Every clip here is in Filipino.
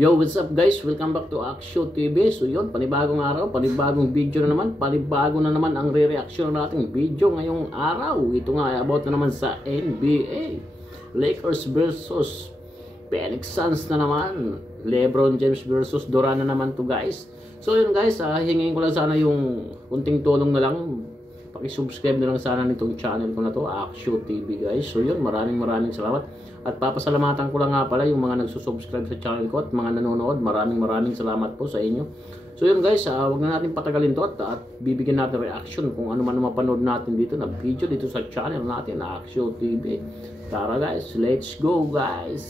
Yo, what's up guys? Welcome back to Aksyo TV. So yun, panibagong araw, panibagong video na naman. Panibago na naman ang re-reaction nating video ngayong araw. Ito nga, about na naman sa NBA. Lakers versus Phoenix Suns na naman. LeBron James versus Durant na naman to guys. So yun guys, hingin ko lang sana yung kunting tulong na lang. Paki-subscribe na lang sana nitong channel ko na to, Aksyo TV guys. So yun, maraming salamat. At papasalamatan ko lang nga pala yung mga nagsusubscribe sa channel ko at mga nanonood. Maraming salamat po sa inyo. So yun guys, wag na natin patagalin to at bibigyan natin reaction kung ano man mapanood natin dito na video dito sa channel natin, Aksyo TV. Tara guys, let's go guys!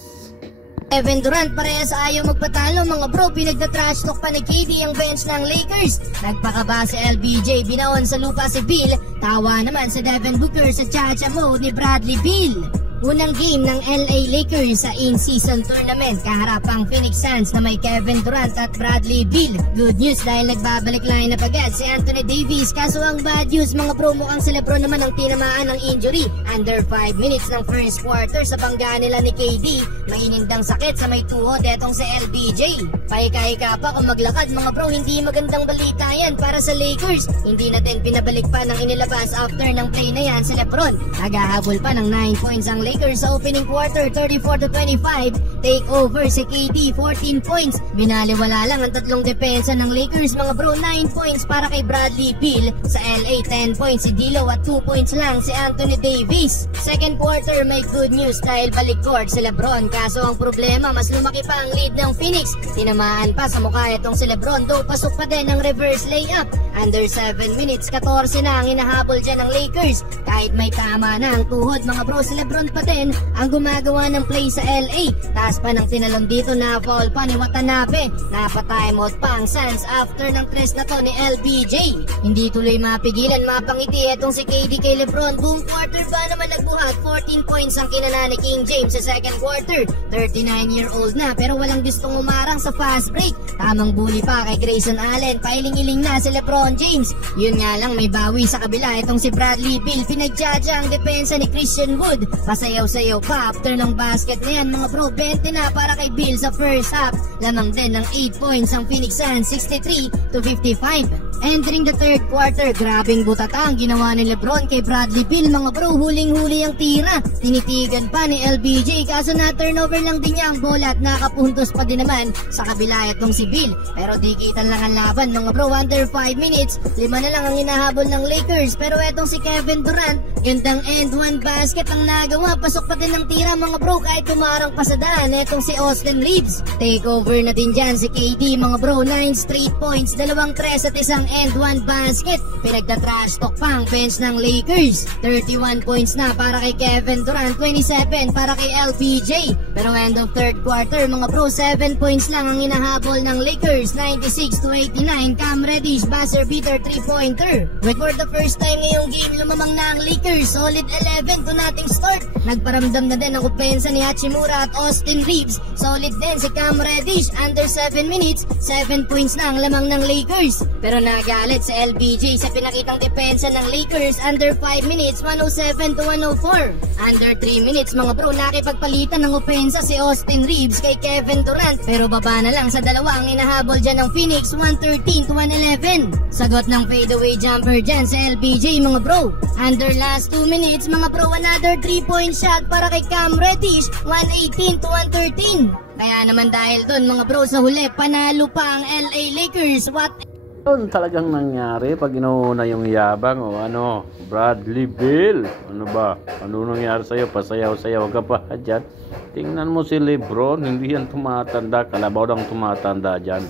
Kevin Durant parehas ayaw magpatalo mga bro, pinagda-trash talk pa ni KD ang bench ng Lakers. Nagpakaba si LBJ, binaon sa lupa si Bill. Tawa naman sa Devin Booker sa cha-cha mode ni Bradley Beal. Unang game ng LA Lakers sa in-season tournament kaharap ang Phoenix Suns na may Kevin Durant at Bradley Beal. Good news dahil nagbabalik lineup agad si Anthony Davis, kaso ang bad news mga bro, mukhang si LeBron naman ang tinamaan ng injury. Under 5 minutes ng first quarter sa bangga nila ni KD, may inindang sakit sa may tuhod etong si LBJ. Paika-ika pa kung maglakad mga bro, hindi magandang balita yan para sa Lakers. Hindi na din pinabalik pa ng inilabas after ng play na yan si LeBron. Naghahabol pa ng 9 points ang Lakers sa opening quarter, 34-25. Take over si KD, 14 points. Binaliwala lang ang tatlong depensa ng Lakers mga bro, 9 points para kay Bradley Beal. Sa LA, 10 points si D'Lo at 2 points lang si Anthony Davis. Second quarter, may good news dahil balik court si LeBron. Kaso ang problema, mas lumaki pa ang lead ng Phoenix. Tinamaan pa sa mukha itong si LeBron, though pasok pa din ang reverse layup. Under 7 minutes, 14 na ang hinahabol dyan ng Lakers. Kahit may tama na ang tuhod mga bro, si LeBron pa din ang gumagawa ng play sa LA. Taas pa ng tinalon dito, na foul pa ni Watanabe. Napatimeout pa ang Suns after ng tres na to ni LBJ. Hindi tuloy mapigilan mapangiti etong si KD kay LeBron. Buong quarter ba naman nagbuhat, 14 points ang kinana ni King James sa second quarter. 39-year-old na pero walang gustong umarang sa fast break. Tamang bully pa kay Grayson Allen, pailing-iling na si LeBron James. Yun nga lang, may bawi sa kabila itong si Bradley Beal. Pinagjaja ang depensa ni Christian Wood. Pasayaw-sayaw pa after ng basket na yan mga bro, 20 na para kay Bill sa first half. Lamang din ng 8 points ang Phoenix Suns, 63-55. Entering the third quarter, grabing butata ang ginawa ni LeBron kay Bradley Beal mga bro, huling-huli ang tira. Tinitigan pa ni LBJ kaso na turnover lang din niya ang bola at nakapuntos pa din naman sa kabila itong si Bill. Pero di kita lang ang laban mga bro, under 5 minutes, 5 na lang ang hinahabol ng Lakers. Pero etong si Kevin Durant, gandang end one basket ang nagawa, pasok pa din ng tira mga bro kahit tumarang pa sa daan etong si Austin Reeves. Take over na din dyan si KD mga bro, 9 straight points, 2 tres at isang and one basket. Pinagda-trash talk pa ang bench ng Lakers. 31 points na para kay Kevin Durant, 27 para kay LBJ. Pero end of third quarter mga bro, 7 points lang ang hinahabol ng Lakers, 96-89. Cam Reddish, buzzer beater 3-pointer. But for the first time ngayong game, lumamang na ang Lakers, solid 11 to nating start. Nagparamdam na din ang opensa ni Hachimura at Austin Reeves. Solid din si Cam Reddish, under 7 minutes, 7 points na ang lamang ng Lakers. Pero nagalit si LBJ sa pinakitang depensa ng Lakers, under 5 minutes, 107-104. Under 3 minutes mga bro, nakipagpalitan ng opensa si Austin Reeves kay Kevin Durant. Pero baba na lang sa dalawa ang inahabol dyan ng Phoenix, 113-111. Sagot ng fadeaway jumper dyan si LBJ mga bro. Under last 2 minutes mga bro, another 3-point shot para kay Cam Reddish, 118-113. Kaya naman dahil dun mga bro, sa huli panalo pa ang LA Lakers. What Yun talagang nangyari pag inuuna yung yabang o ano, Bradley Beal. Ano ba? Ano nangyari sa'yo? Pasayaw-sayaw ka pa dyan. Tingnan mo si LeBron, hindi yan tumatanda. Kalabaw lang tumatanda dyan.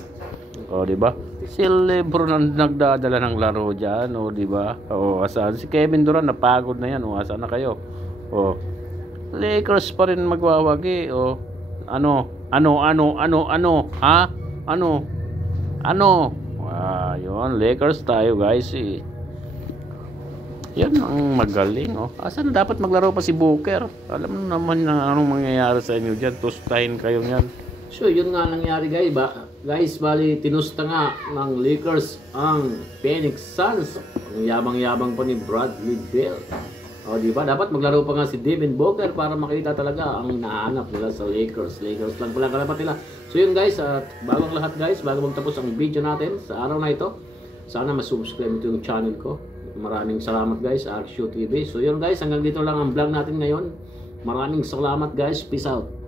O, diba? Si LeBron ang nagdadala ng laro dyan. O, diba? O, asan? Si Kevin Durant, napagod na yan. O, asan na kayo? O, Lakers pa rin magwawagi. O, ano? Ha? Ano? Yun, Lakers tayo guys eh. Yan ang magaling oh. Asan dapat maglaro pa si Booker? Alam mo naman na anong mangyayari sa inyo dyan. Tustahin kayo yan. So yun nga nangyari guys. Bali tinusta nga ng Lakers ang Phoenix Suns. Ang yabang-yabang pa ni Bradley Beal. O, di ba? Dapat maglaro pa nga si Devin Booker para makita talaga ang nahanap nila sa Lakers. Lakers lang pala kalapat nila. So yun guys, at bago ang lahat guys, bago magtapos ang video natin sa araw na ito, sana masubscribe ito yung channel ko. Maraming salamat guys, Arkshow TV. So yun guys, hanggang dito lang ang vlog natin ngayon. Maraming salamat guys. Peace out.